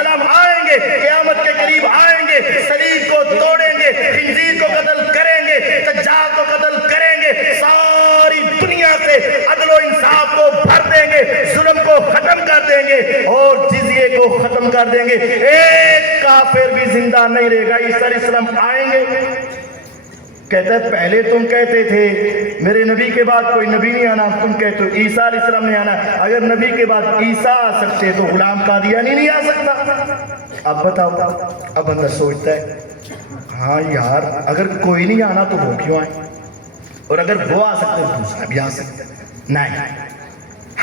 السلام آئیں گے، قیامت کے قریب آئیں گے، صلیب کو توڑیں گے، خنزیر کو قتل کریں گے، دجال کو قتل کریں گے، ساری دنیا سے عدل و انصاف کو بھر دیں گے، ظلم کو ختم کر دیں گے اور جزیے کو ختم کر دیں گے۔ ایک کافر بھی زندہ نہیں رہے گا۔ عیسیٰ علیہ السلام آئیں گے، کہتا ہے پہلے تم کہتے تھے میرے نبی کے بعد کوئی نبی نہیں آنا، تم کہتے ہو عیسیٰ علیہ السلام نہیں آنا، اگر نبی کے بعد عیسیٰ آ سکتے تو غلام قادیانی نہیں آ سکتا؟ اب بتاؤ، اب بندہ سوچتا ہے ہاں یار اگر کوئی نہیں آنا تو وہ کیوں آئے، اور اگر وہ آ سکتے تو دوسرا بھی آ سکتا ہے۔ نہیں،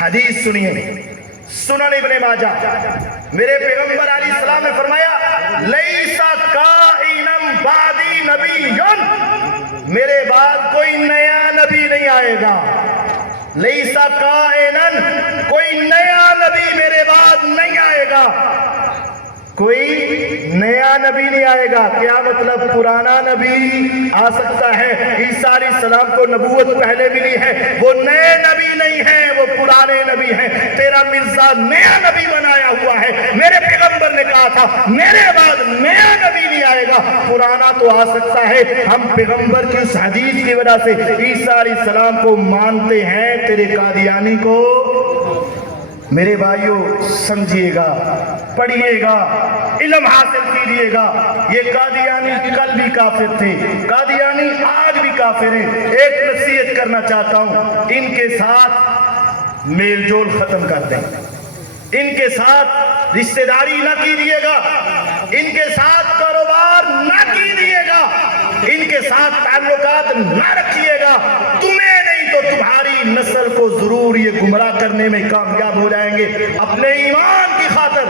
حدیث سنیے، سنن ابن ماجہ، میرے پیغمبر علیہ السلام نے فرمایا لیسا کائنم بعدی نبیٌ، میرے بعد کوئی نیا نبی نہیں آئے گا۔ لیسا کائنن، کوئی نیا نبی میرے بعد نہیں آئے گا، کوئی نیا نبی نہیں آئے گا۔ کیا مطلب؟ پرانا نبی آ سکتا ہے، عیسیٰ علیہ السلام کو نبوت پہلے ملی ہے، وہ نئے نبی نہیں ہیں، وہ پرانے نبی ہیں۔ تیرا مرزا نیا نبی بنایا ہوا ہے، میرے پیغمبر نے کہا تھا میرے بعد نیا نبی نہیں آئے گا، پرانا تو آ سکتا ہے۔ ہم پیغمبر کی اس حدیث کی وجہ سے عیسیٰ علیہ السلام کو مانتے ہیں، تیرے قادیانی کو۔ میرے بھائیوں سمجھیے گا، پڑھیے گا، علم حاصل کیجیے گا۔ یہ قادیانی کل بھی کافر تھے، قادیانی آج بھی کافر ہیں۔ ایک نصیحت کرنا چاہتا ہوں، ان کے ساتھ میل جول ختم کر دیں، ان کے ساتھ رشتہ داری نہ کیجیے گا، ان کے ساتھ کاروبار نہ کیجیے گا، ان کے ساتھ تعلقات نہ رکھیے گا۔ تمہیں نہیں تو تمہاری نسل کو ضرور یہ گمراہ کرنے میں کامیاب ہو جائیں گے۔ اپنے ایمان کی خاطر،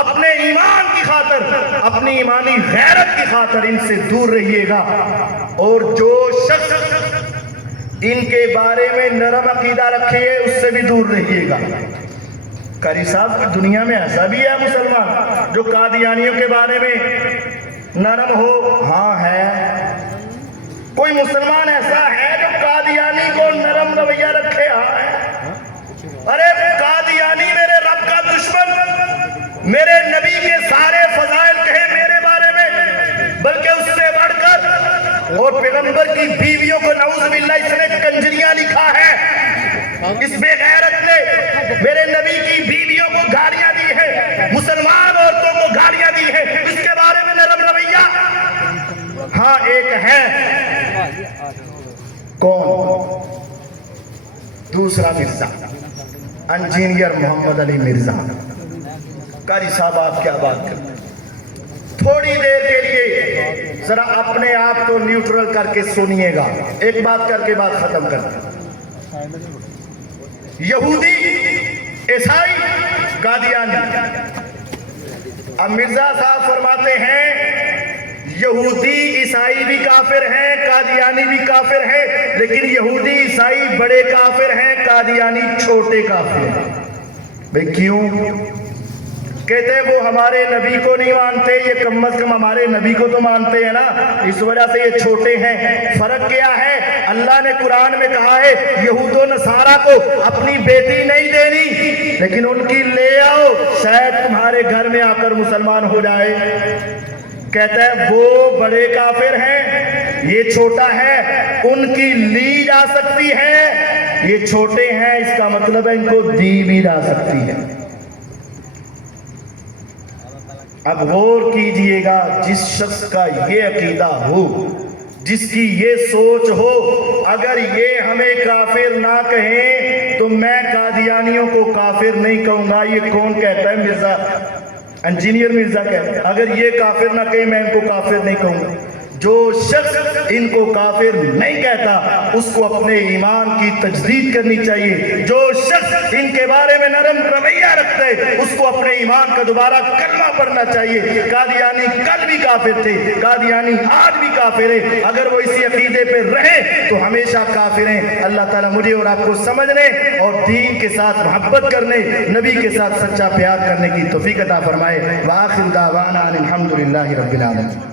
اپنے ایمان کی خاطر، اپنی ایمانی غیرت کی خاطر ان سے دور رہیے گا۔ اور جو شخص ان کے بارے میں نرم عقیدہ رکھے اس سے بھی دور رہیے گا۔ قاری صاحب دنیا میں ایسا بھی ہے مسلمان جو قادیانیوں کے بارے میں نرم ہو؟ ہاں ہے، کوئی مسلمان ایسا ہے جو قادیانی کو نرم رویہ رکھے؟ ہاں ہے۔ ارے قادیانی میرے رب کا دشمن، میرے نبی کے سارے فضائل کہے میرے بارے میں، بلکہ اس سے بڑھ کر، اور پیغمبر کی بیویوں کو نعوذ باللہ اس نے کنجریاں لکھا ہے۔ اس بے غیرت نے میرے نبی کی بیویوں کو گالیاں دی ہے، مسلمان عورتوں کو گالیاں دی ہے، اس کے بارے میں نرم رویہ؟ ہاں ایک ہے۔ کون؟ دوسرا مرزا، انجینئر محمد علی مرزا۔ قاری صاحب آپ کیا بات کرتے ہیں؟ تھوڑی دیر کے لیے ذرا اپنے آپ کو نیوٹرل کر کے سنیے گا، ایک بات کر کے بات ختم کرتے ہیں۔ یہودی، عیسائی، قادیانی۔ اب مرزا صاحب فرماتے ہیں یہودی عیسائی بھی کافر ہیں، قادیانی بھی کافر ہیں، لیکن یہودی عیسائی بڑے کافر ہیں، قادیانی چھوٹے کافر ہیں۔ بھئی کیوں؟ کہتے ہیں وہ ہمارے نبی کو نہیں مانتے، یہ کم از کم ہمارے نبی کو تو مانتے ہیں نا، اس وجہ سے یہ چھوٹے ہیں۔ فرق کیا ہے؟ اللہ نے قرآن میں کہا ہے یہود و نصارہ کو اپنی بیٹی نہیں دینی، لیکن ان کی لے آؤ، شاید تمہارے گھر میں آ کر مسلمان ہو جائے۔ کہتا ہے وہ بڑے کافر ہیں، یہ چھوٹا ہے، ان کی لی جا سکتی ہے، یہ چھوٹے ہیں، اس کا مطلب ہے ان کو دی بھی جا سکتی ہے۔ اب غور کیجئے گا، جس شخص کا یہ عقیدہ ہو، جس کی یہ سوچ ہو، اگر یہ ہمیں کافر نہ کہیں تو میں قادیانیوں کو کافر نہیں کہوں گا۔ یہ کون کہتا ہے؟ مرزا، انجینئر مرزا کہتا ہے اگر یہ کافر نہ کہیں میں ان کو کافر نہیں کہوں گا۔ جو شخص ان کو کافر نہیں کہتا اس کو اپنے ایمان کی تجدید کرنی چاہیے۔ جو شخص ان کے بارے میں نرم رویہ رکھتا ہے اس کو اپنے ایمان کا دوبارہ کلمہ پڑھنا چاہیے۔ قادیانی کل بھی کافر تھے، قادیانی آج بھی کافر ہیں، اگر وہ اسی عقیدے پہ رہے تو ہمیشہ کافر ہیں۔ اللہ تعالیٰ مجھے اور آپ کو سمجھنے اور دین کے ساتھ محبت کرنے، نبی کے ساتھ سچا پیار کرنے کی توفیق عطا فرمائے۔ وآخر دعوانا الحمدللہ رب العالمین۔